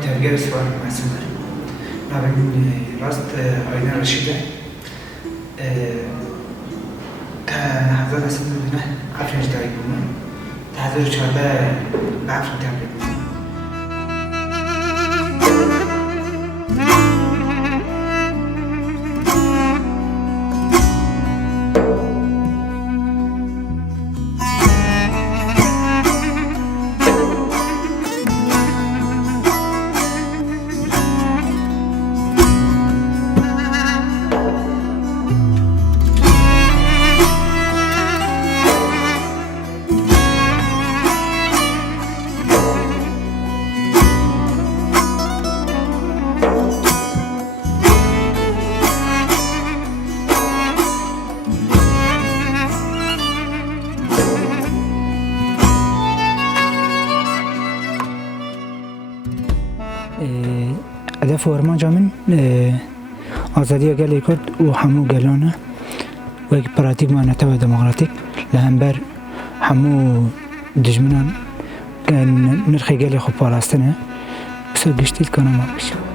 ترجع سوار مسمار نبين راست آینه رشیده تا 1999 افرج داری بودم تا 2014 بعفر تمرین بودم. هدف ورمانجا من آزادی گلی کرد و همو گلانه و یک پراتیک نتوه دموکراتیک لهمبر همو دجمنان نرخی گلی خوب پاراستنه بسیار گشتید کنم بشه.